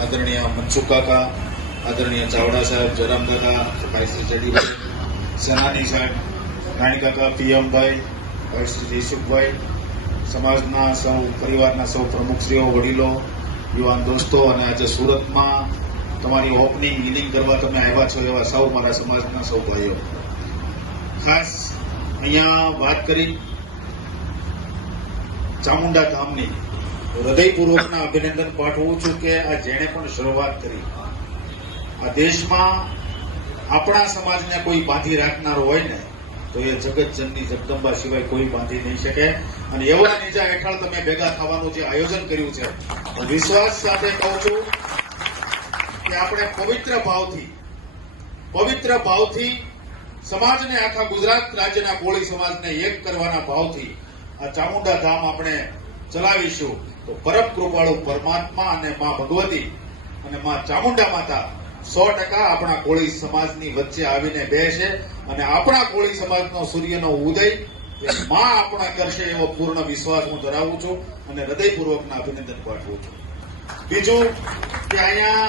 આદરણીય મનસુખ કાકા, આદરણીય ચાવડા સાહેબ, જયરામ કાકા, ભાઈ શ્રી જડીભાઈ, સેનાની સાહેબ, રાણી કાકા, પીએમભાઈ, ભાઈ શ્રી જયસુખભાઈ, સમાજના સૌ, પરિવારના સૌ પ્રમુખશ્રીઓ વડીલો, યુવાન દોસ્તો અને આજે સુરતમાં તમારી ઓપનિંગ ઇનિંગ કરવા તમે આવ્યા છો એવા સૌ મારા સમાજના સૌ ભાઈઓ. ખાસ અહીંયા વાત કરી ચામુંડા ધામની હૃદયપૂર્વકના અભિનંદન પાઠવું છું કે આ જેણે પણ શરૂઆત કરી. આ દેશમાં આપણા સમાજને કોઈ બાંધી રાખનાર હોય ને, તો એ જગતજનની જગદંબા સિવાય કોઈ બાંધી નહીં શકે. અને એવા નીચા હેઠળ તમે ભેગા થવાનું જે આયોજન કર્યું છે વિશ્વાસ સાથે કહું છું કે આપણે પવિત્ર ભાવથી પવિત્ર ભાવથી સમાજને આખા ગુજરાત રાજ્યના કોળી સમાજને એક કરવાના ભાવથી આ ચામુંડા ધામ આપણે ચલાવીશું. તો પરમ કૃપાળુ પરમાત્મા અને મા ભગવતી અને મા ચામુંડા માતા સો ટકા આપણા કોળી સમાજની વચ્ચે આવીને બેસે અને આપણા કોળી સમાજનો સૂર્યનો ઉદય એ મા આપણા કરશે એવો પૂર્ણ વિશ્વાસ હું ધરાવું છું અને હૃદયપૂર્વકના અભિનંદન પાઠવું છું. બીજું કે અહીંયા